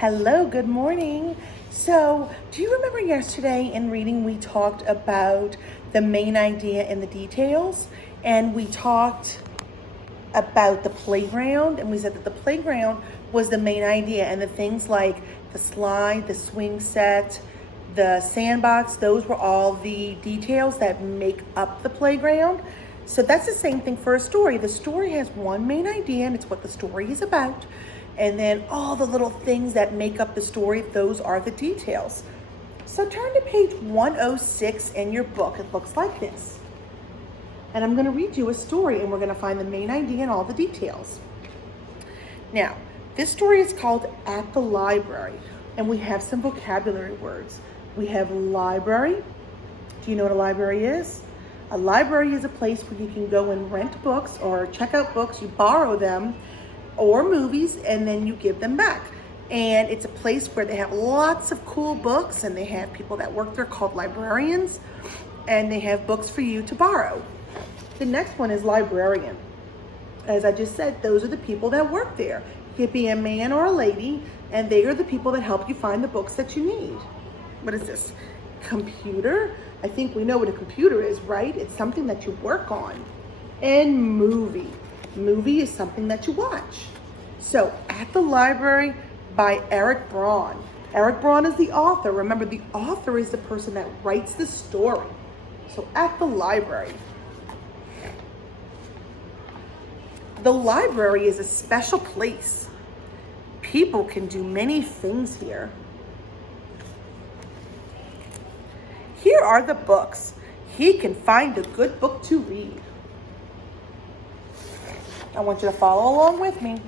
Hello, good morning. So, do you remember yesterday in reading we talked about the main idea and the details? And we talked about the playground, and we said that the playground was the main idea, and the things like the slide, the swing set, the sandbox, those were all the details that make up the playground. So that's the same thing for a story. The story has one main idea, and it's what the story is about. And then all the little things that make up the story, those are the details. So turn to page 106 in your book. It looks like this. And I'm going to read you a story, and we're going to find the main idea and all the details. Now, this story is called At the Library, and we have some vocabulary words. We have library. Do you know what a library is? A library is a place where you can go and rent books or check out books. You borrow them or movies, and then you give them back. And it's a place where they have lots of cool books, and they have people that work there called librarians, and they have books for you to borrow. The next one is librarian. As I just said, those are the people that work there. It could be a man or a lady, and they are the people that help you find the books that you need. What is this? Computer. I think we know what a computer is, right? It's something that you work on. And movie. Movie is something that you watch. So, At the Library by Eric Braun. Eric Braun is the author. Remember, the author is the person that writes the story. So, At the Library. The library is a special place. People can do many things here. Here are the books. He can find a good book to read. I want you to follow along with me.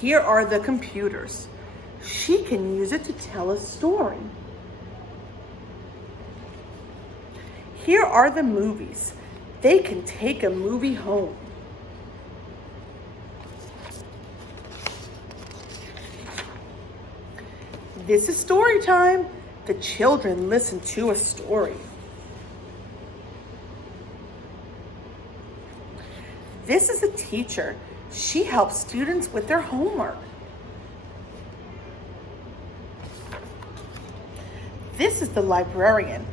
Here are the computers. She can use it to tell a story. Here are the movies. They can take a movie home. This is story time. The children listen to a story. This is a teacher. She helps students with their homework. This is the librarian.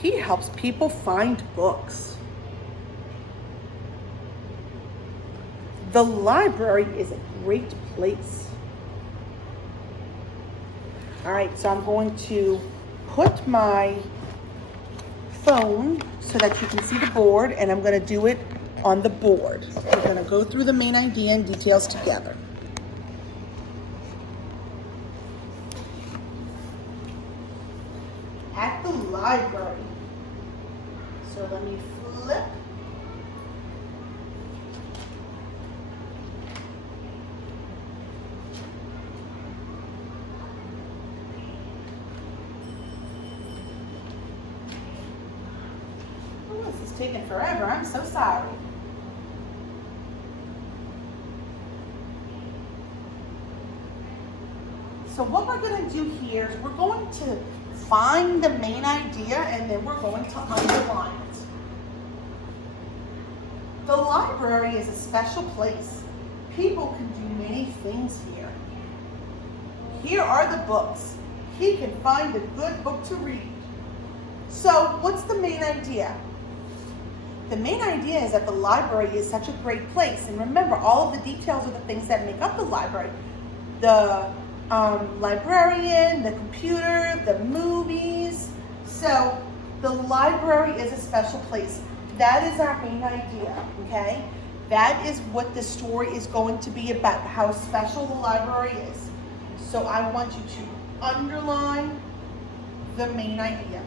He helps people find books. The library is a great place. All right, so I'm going to put my phone so that you can see the board, and I'm going to do it on the board. We're going to go through the main idea and details together. At the library. So let me flip. Oh, this is taking forever. I'm so sorry. So what we're going to do here is we're going to find the main idea, and then we're going to underline it. The library is a special place. People can do many things here. Here are the books. He can find a good book to read. So what's the main idea? The main idea is that the library is such a great place. And remember, all of the details are the things that make up the library. The librarian, the computer, the movies. So the library is a special place. That is our main idea, okay? That is what the story is going to be about, how special the library is. So I want you to underline the main idea.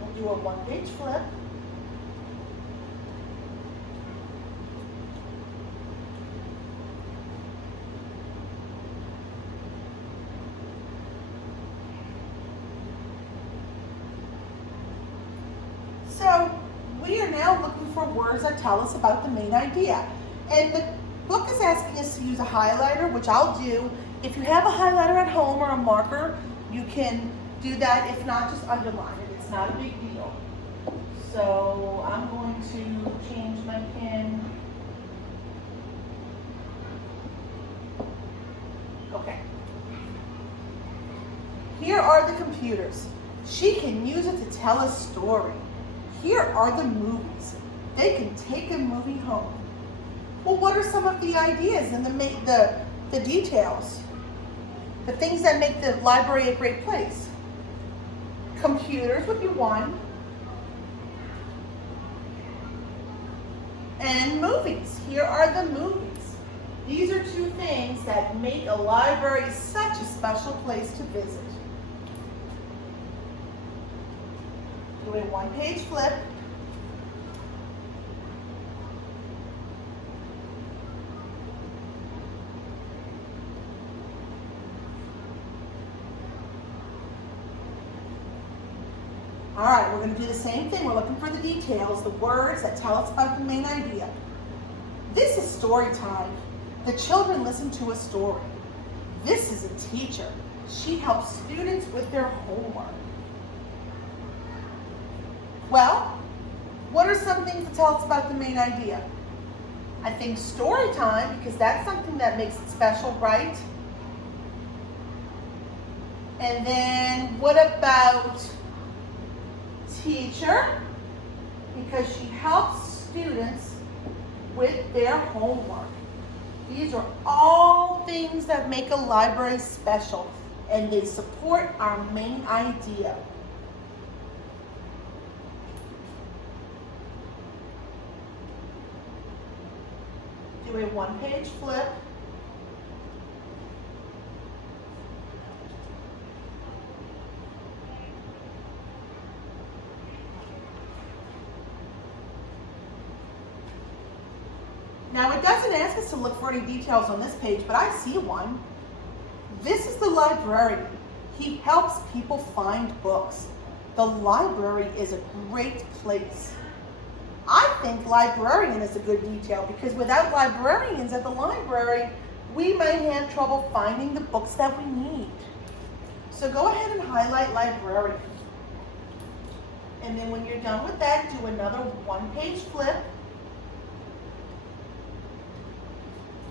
We'll do a one-page flip. So we are now looking for words that tell us about the main idea. And the book is asking us to use a highlighter, which I'll do. If you have a highlighter at home or a marker, you can do that. If not, just underline it. It's not a big deal. So I'm going to change my pen are the computers. She can use it to tell a story. Here are the movies. They can take a movie home. Well, what are some of the ideas and the details? The things that make the library a great place? Computers would be one. And movies. Here are the movies. These are two things that make a library such a special place to visit. Do a one-page flip. All right, we're going to do the same thing. We're looking for the details, the words that tell us about the main idea. This is story time. The children listen to a story. This is a teacher. She helps students with their homework. Well, what are some things to tell us about the main idea? I think story time, because that's something that makes it special, right? And then what about teacher? Because she helps students with their homework. These are all things that make a library special, and they support our main idea. Do a one-page flip. Now, it doesn't ask us to look for any details on this page, but I see one. This is the librarian. He helps people find books. The library is a great place. I think librarian is a good detail because without librarians at the library, we might have trouble finding the books that we need. So go ahead and highlight librarian. And then when you're done with that, do another one-page flip.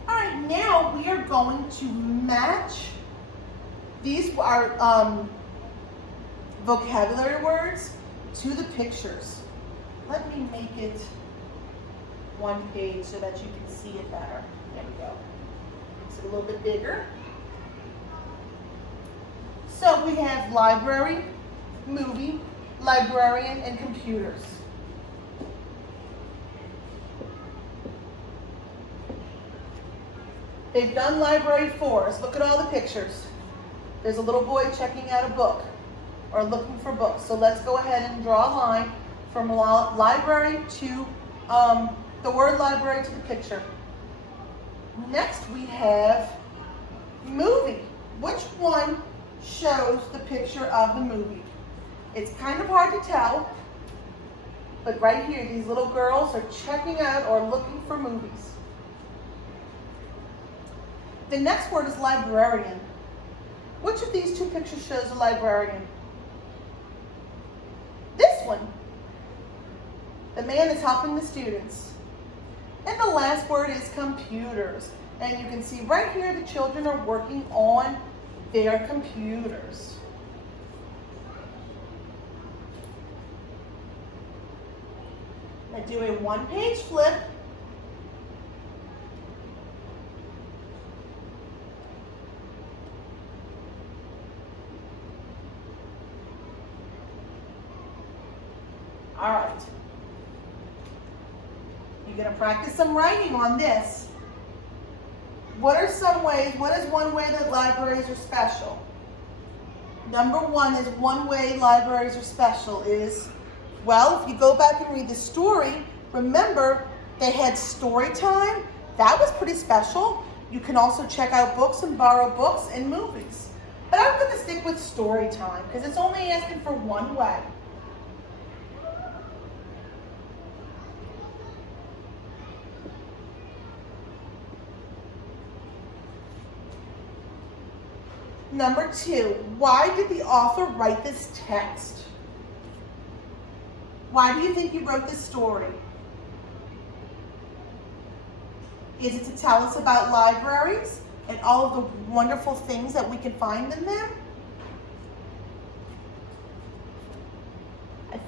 All right, now we are going to match. These are vocabulary words to the pictures. Let me make it one page so that you can see it better. There we go. Makes it a little bit bigger. So we have library, movie, librarian, and computers. They've done library for us. Look at all the pictures. There's a little boy checking out a book or looking for books. So let's go ahead and draw a line from library to the word library to the picture. Next we have movie. Which one shows the picture of the movie? It's kind of hard to tell, but right here, these little girls are checking out or looking for movies. The next word is librarian. Which of these two pictures shows a librarian? This one. The man is helping the students. And the last word is computers. And you can see right here the children are working on their computers. Now do a one-page flip. All right. You're going to practice some writing on this. What are some ways, what is one way that libraries are special? Number one is one way libraries are special is, well, if you go back and read the story, remember they had story time. That was pretty special. You can also check out books and borrow books and movies. But I'm going to stick with story time because it's only asking for one way. Number two, why did the author write this text? Why do you think he wrote this story? Is it to tell us about libraries and all of the wonderful things that we can find in them?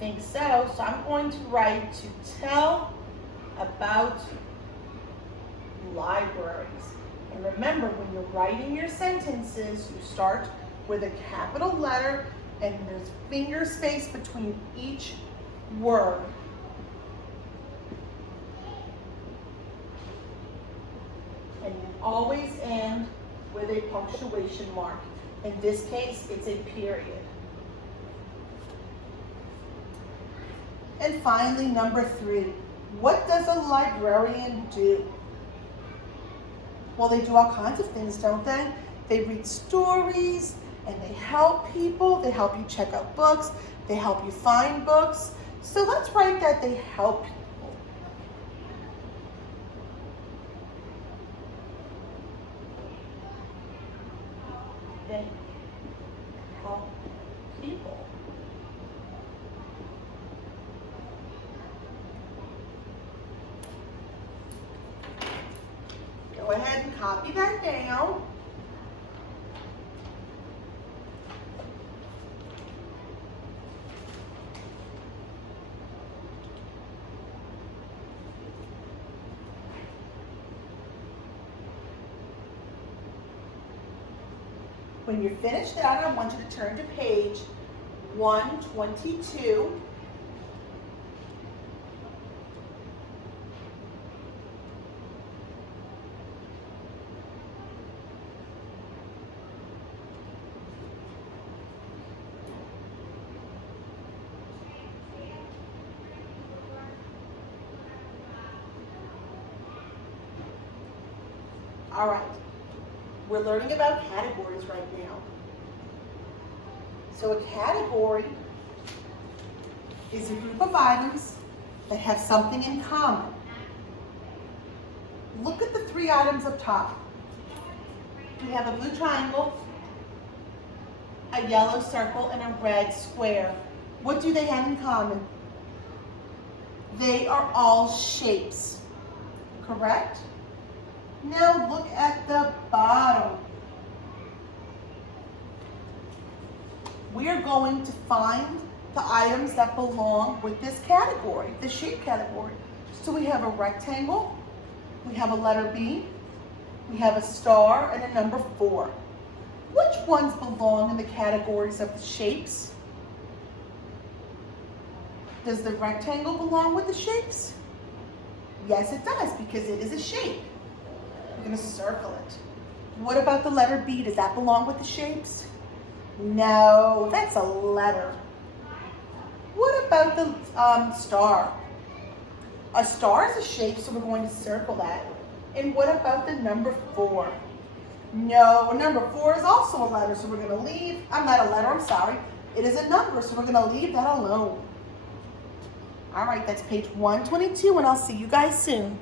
think so. So I'm going to write to tell about libraries. And remember, when you're writing your sentences, you start with a capital letter and there's finger space between each word. And you always end with a punctuation mark. In this case, it's a period. And finally, number 3, what does a librarian do? Well, they do all kinds of things, don't they? They read stories and they help people. They help you check out books. They help you find books. So let's write that they help people. They help people. Go ahead and copy that down. When you're finished that, I want you to turn to page 122. All right, we're learning about categories right now. So a category is a group of items that have something in common. Look at the 3 items up top. We have a blue triangle, a yellow circle, and a red square. What do they have in common? They are all shapes, correct? Now look at the bottom. We are going to find the items that belong with this category, the shape category. So we have a rectangle, we have a letter B, we have a star, and a number 4. Which ones belong in the categories of the shapes? Does the rectangle belong with the shapes? Yes, it does, because it is a shape. We're going to circle it. What about the letter B? Does that belong with the shapes? No, that's a letter. What about the star? A star is a shape, so we're going to circle that. And what about the number 4? No, number 4 is also a letter, so we're going to leave. I'm not a letter, I'm sorry. It is a number, so we're going to leave that alone. All right, that's page 122, and I'll see you guys soon.